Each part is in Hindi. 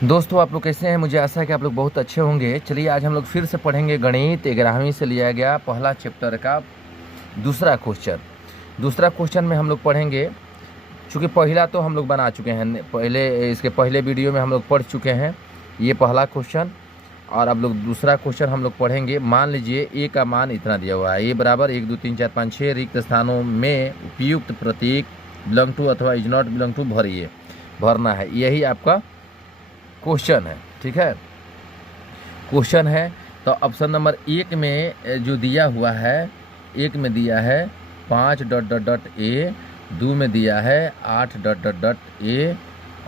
दोस्तों आप लोग कैसे हैं। मुझे आशा है कि आप लोग बहुत अच्छे होंगे। चलिए आज हम लोग फिर से पढ़ेंगे गणित 11वीं से लिया गया पहला चैप्टर का दूसरा क्वेश्चन में हम लोग पढ़ेंगे। चूँकि पहला तो हम लोग बना चुके हैं, इसके पहले वीडियो में हम लोग पढ़ चुके हैं ये पहला क्वेश्चन। और अब लोग दूसरा क्वेश्चन हम लोग पढ़ेंगे। मान लीजिए ए का मान इतना दिया हुआ है, ए बराबर 1 2 3 4 5 6 रिक्त स्थानों में उपयुक्त प्रतीक बिलोंग टू अथवा इज नॉट बिलोंग टू भरना है। यही आपका क्वेश्चन है, ठीक है। क्वेश्चन है तो ऑप्शन नंबर 1 में जो दिया हुआ है, 1 में दिया है 5 डॉट डॉट डॉट ए, 2 में दिया है 8 डॉट डॉट डॉट ए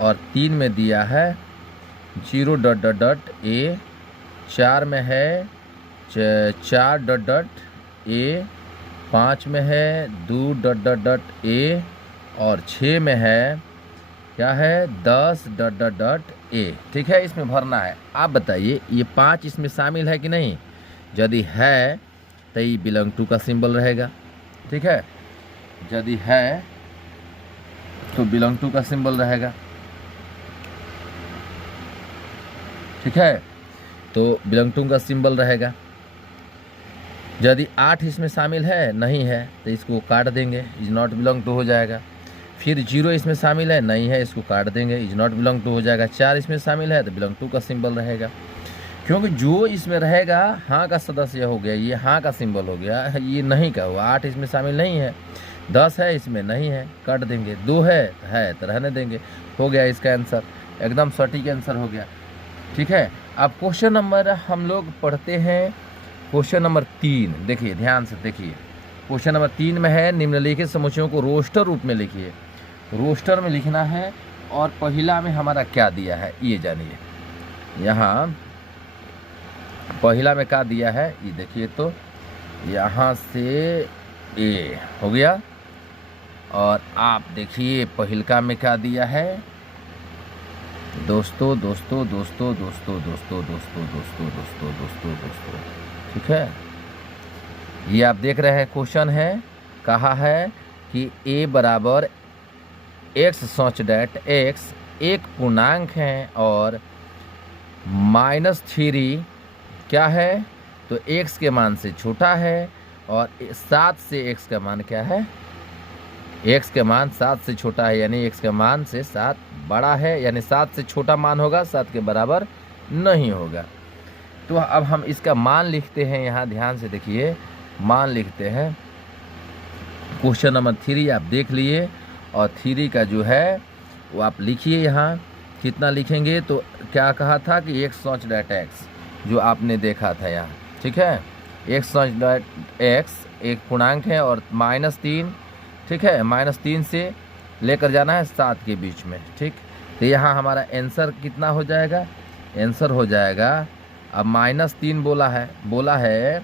और 3 में दिया है 0 डॉट डॉट डॉट ए, 4 में है 4 डॉट डॉट ए, 5 में है 2 डॉट डॉट डॉट ए और 6 में है क्या है 10 डॉट डॉट डॉट ए, ठीक है। इसमें भरना है। आप बताइए ये 5 इसमें शामिल है कि नहीं। यदि है तो ये बिलोंग टू का सिंबल रहेगा, ठीक है। यदि है तो बिलोंग टू का सिंबल रहेगा, ठीक है। तो बिलोंग टू का सिंबल रहेगा। यदि 8 इसमें शामिल है, नहीं है, तो इसको काट देंगे, इज नॉट बिलोंग टू हो जाएगा। फिर 0 इसमें शामिल है, नहीं है, इसको काट देंगे, इज नॉट बिलोंग टू हो जाएगा। 4 इसमें शामिल है तो बिलोंग टू का सिंबल रहेगा, क्योंकि जो इसमें रहेगा हाँ का सदस्य हो गया, ये हाँ का सिंबल हो गया, ये नहीं का हुआ। 8 इसमें शामिल नहीं है, 10 है इसमें नहीं है, काट देंगे। 2 है तो रहने देंगे। हो गया इसका आंसर, एकदम सटीक आंसर हो गया, ठीक है। अब क्वेश्चन नंबर हम लोग पढ़ते हैं, क्वेश्चन नंबर 3। देखिए ध्यान से देखिए, क्वेश्चन नंबर 3 में है निम्नलिखित समुच्चयों को रोस्टर रूप में लिखिए। रोस्टर में लिखना है और पहला में हमारा क्या दिया है ये जानिए। यहाँ पहला में क्या दिया है ये देखिए, तो यहाँ से ए हो गया। और आप देखिए पहिलका में क्या दिया है दोस्तों, ठीक है। ये आप देख रहे हैं क्वेश्चन है, कहा है कि ए बराबर एक्स सच डैट एक्स एक पूर्णांक है और -3 क्या है, तो x के मान से छोटा है और 7 से x का मान क्या है, x के मान 7 से छोटा है, यानी x के मान से 7 बड़ा है, यानी 7 से छोटा मान होगा, 7 के बराबर नहीं होगा। तो अब हम इसका मान लिखते हैं। यहाँ ध्यान से देखिए, मान लिखते हैं। क्वेश्चन नंबर 3 आप देख लिए और 3 का जो है वो आप लिखिए। यहाँ कितना लिखेंगे, तो क्या कहा था कि x सच डैट एक्स जो आपने देखा था यहाँ, ठीक है। x सच डैट एक्स एक पूर्णांक है और -3, ठीक है। -3 से लेकर जाना है 7 के बीच में, ठीक। तो यहाँ हमारा आंसर कितना हो जाएगा, आंसर हो जाएगा, अब -3 बोला है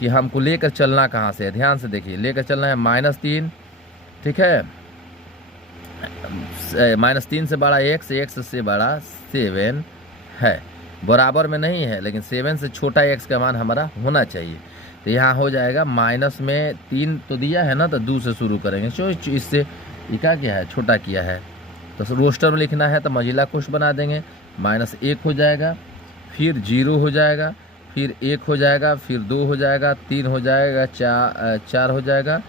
कि हमको लेकर चलना कहाँ से है। ध्यान से देखिए, लेकर चलना है -3, ठीक है। -3 से बड़ा x, x से बड़ा 7 है, बराबर में नहीं है, लेकिन 7 से छोटा x का मान हमारा होना चाहिए। तो यहाँ हो जाएगा माइनस में 3 तो दिया है ना, तो 2 से शुरू करेंगे। जो इससे ये क्या है, छोटा किया है, तो रोस्टर में लिखना है तो मझिला कोष्ठ बना देंगे। -1 हो जाएगा, फिर 0 हो जाएगा, फिर 1 हो जाएगा, फिर 2 हो जाएगा, 3 हो जाएगा, 4 हो जाएगा,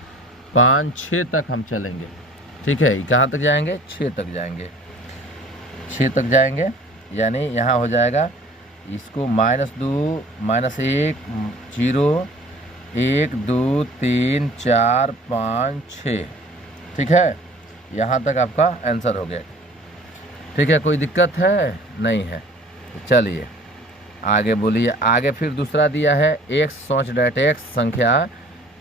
5 6 तक हम चलेंगे, ठीक है। कहाँ तक जाएंगे, 6 तक जाएंगे, 6 तक जाएंगे। यानी यहाँ हो जाएगा इसको -2 -1 0 1 2 3 4 5 6, ठीक है। यहाँ तक आपका आंसर हो गया, ठीक है। कोई दिक्कत है नहीं है। चलिए आगे बोलिए। आगे फिर दूसरा दिया है x सच डैट एक्स संख्या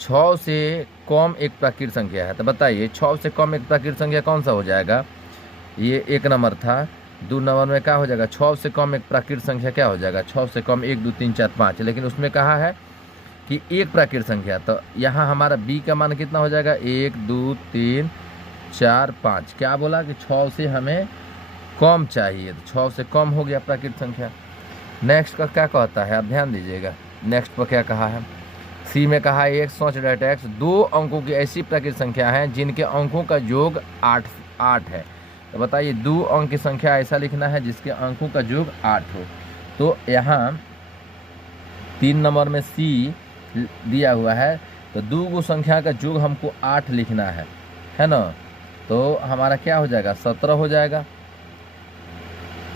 6 से कम एक प्राकृत संख्या है। तो बताइए 6 से कम एक प्राकृत संख्या कौन सा हो जाएगा। ये 1 नंबर था। 2 नंबर में क्या हो जाएगा, 6 से कम एक प्राकृत संख्या क्या हो जाएगा, 6 से कम 1 2 3 4 5, लेकिन उसमें कहा है कि एक प्राकृत संख्या। तो यहाँ हमारा b का मान कितना हो जाएगा, 1 2 3 4 5। क्या बोला कि 6 से हमें कम चाहिए, तो 6 से कम हो गया प्राकृत संख्या। नेक्स्ट का क्या कहता है, आप ध्यान दीजिएगा। नेक्स्ट पर क्या कहा है, सी में कहा है 1 सच डैट एक्स 2 अंकों की ऐसी प्राकृत संख्या है जिनके अंकों का योग 8 है। तो बताइए 2 अंक की संख्या ऐसा लिखना है जिसके अंकों का योग 8 हो। तो यहाँ 3 नंबर में सी दिया हुआ है, तो 2 गो संख्या का योग हमको 8 लिखना है ना। तो हमारा क्या हो जाएगा, 17 हो जाएगा।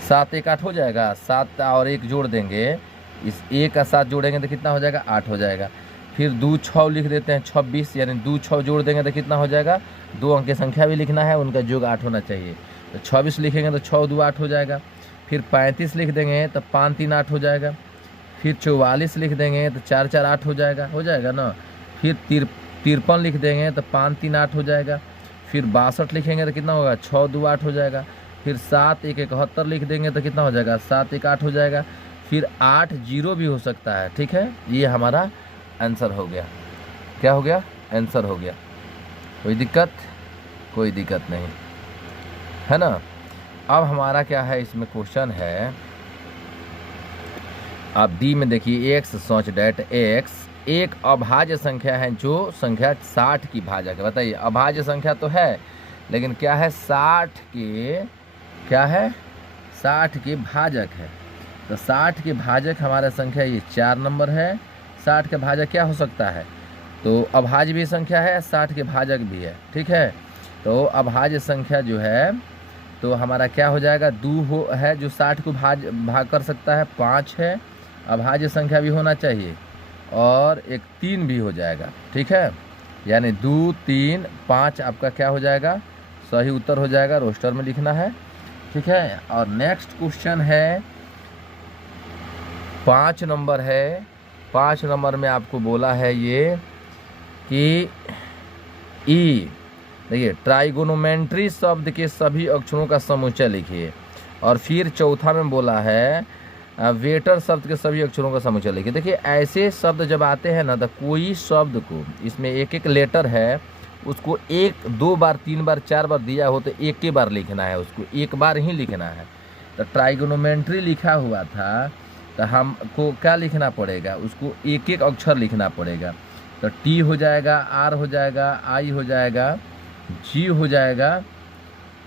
7 1 8 हो जाएगा, 7 और 1 जोड़ देंगे, इस 1 का 7 जोड़ेंगे तो कितना हो जाएगा, 8 हो जाएगा। फिर 2 6 लिख देते हैं 26, यानी 2 6 जोड़ देंगे तो कितना हो जाएगा, 2 अंक की संख्या भी लिखना है, उनका योग 8 होना चाहिए। तो 26 लिखेंगे तो 6 2 8 हो जाएगा। फिर 35 लिख देंगे तो 5 3 8 हो जाएगा। फिर 44 लिख देंगे तो 4 4 8 हो जाएगा ना। फिर 53 लिख देंगे तो 5 3 8 हो जाएगा। फिर 62 लिखेंगे तो कितना होगा, 6 2 8 हो जाएगा। फिर 7 1 71 लिख देंगे तो कितना हो जाएगा, 7 1 8 हो जाएगा। फिर 8 0 भी हो सकता है, ठीक है। ये हमारा आंसर हो गया। क्या हो गया, आंसर हो गया। कोई दिक्कत, कोई दिक्कत नहीं है ना। अब हमारा क्या है, इसमें क्वेश्चन है, आप डी में देखिए, एक्स सच डेट एक्स एक अभाज्य संख्या है जो संख्या 60 की भाजक है। बताइए, अभाज्य संख्या तो है लेकिन क्या है, 60 के क्या है, 60 के भाजक है। तो 60 के भाजक हमारा संख्या ये 4 नंबर है। 60 के भाजक क्या हो सकता है, तो अभाज्य भी संख्या है, 60 के भाजक भी है, ठीक है। तो अभाज्य संख्या जो है तो हमारा क्या हो जाएगा, 2 है जो 60 को भाग कर सकता है, 5 है, अभाज्य संख्या भी होना चाहिए, और एक 3 भी हो जाएगा, ठीक है। यानी 2 3 5 आपका क्या हो जाएगा, सही उत्तर हो जाएगा, रोस्टर में लिखना है, ठीक है। और नेक्स्ट क्वेश्चन है 5 नंबर है। 5 नंबर में आपको बोला है ये कि ई, देखिए, ट्राइगोनोमेट्री शब्द के सभी अक्षरों का समुच्चय लिखिए। और फिर चौथा में बोला है वेटर शब्द के सभी अक्षरों का समुच्चय लिखिए। देखिए, ऐसे शब्द जब आते हैं ना, तो कोई शब्द को, इसमें एक एक लेटर है, उसको 1 2 बार 3 बार 4 बार दिया हो तो एक ही बार लिखना है, उसको एक बार ही लिखना है। तो ट्राइगोनोमेट्री लिखा हुआ था तो हमको क्या लिखना पड़ेगा, उसको एक एक अक्षर लिखना पड़ेगा। तो टी हो जाएगा, आर हो जाएगा, आई हो जाएगा, जी हो जाएगा,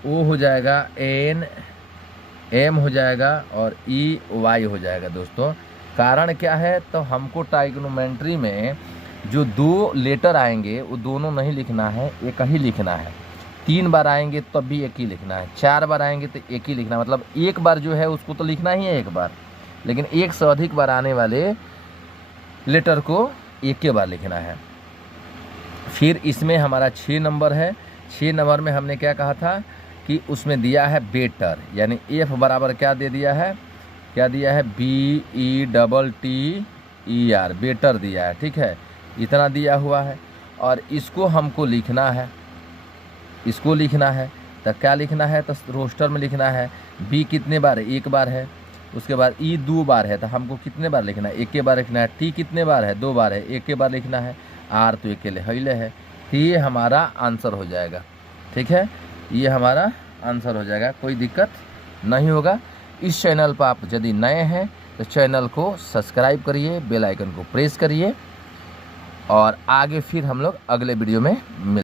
ओ हो जाएगा, एन एम हो जाएगा, और ई वाई हो जाएगा। दोस्तों, कारण क्या है, तो हमको ट्राइगोनोमेट्री में जो 2 लेटर आएंगे वो दोनों नहीं लिखना है, एक ही लिखना है। 3 बार आएंगे तब भी एक ही लिखना है, 4 बार आएंगे तो एक ही लिखना है। मतलब एक बार जो है उसको तो लिखना ही है एक बार, लेकिन एक से अधिक बार आने वाले लेटर को एक के बार लिखना है। फिर इसमें हमारा 6 नंबर है। 6 नंबर में हमने क्या कहा था कि उसमें दिया है बेटर, यानी एफ बराबर क्या दे दिया है, क्या दिया है, BETTER, बेटर दिया है, ठीक है। इतना दिया हुआ है और इसको हमको लिखना है, इसको लिखना है। तो क्या लिखना है, तो रोस्टर में लिखना है। बी कितने बार है, 1 बार है। उसके बाद ई 2 बार है, तो हमको कितने बार लिखना है, 1 के बार लिखना है। टी कितने बार है, 2 बार है, 1 के बार लिखना है। आर तो अकेले हईले है। तो ये हमारा आंसर हो जाएगा, ठीक है। ये हमारा आंसर हो जाएगा, कोई दिक्कत नहीं होगा। इस चैनल पर आप यदि नए हैं तो चैनल को सब्सक्राइब करिए, बेल आइकन को प्रेस करिए, और आगे फिर हम लोग अगले वीडियो में मिल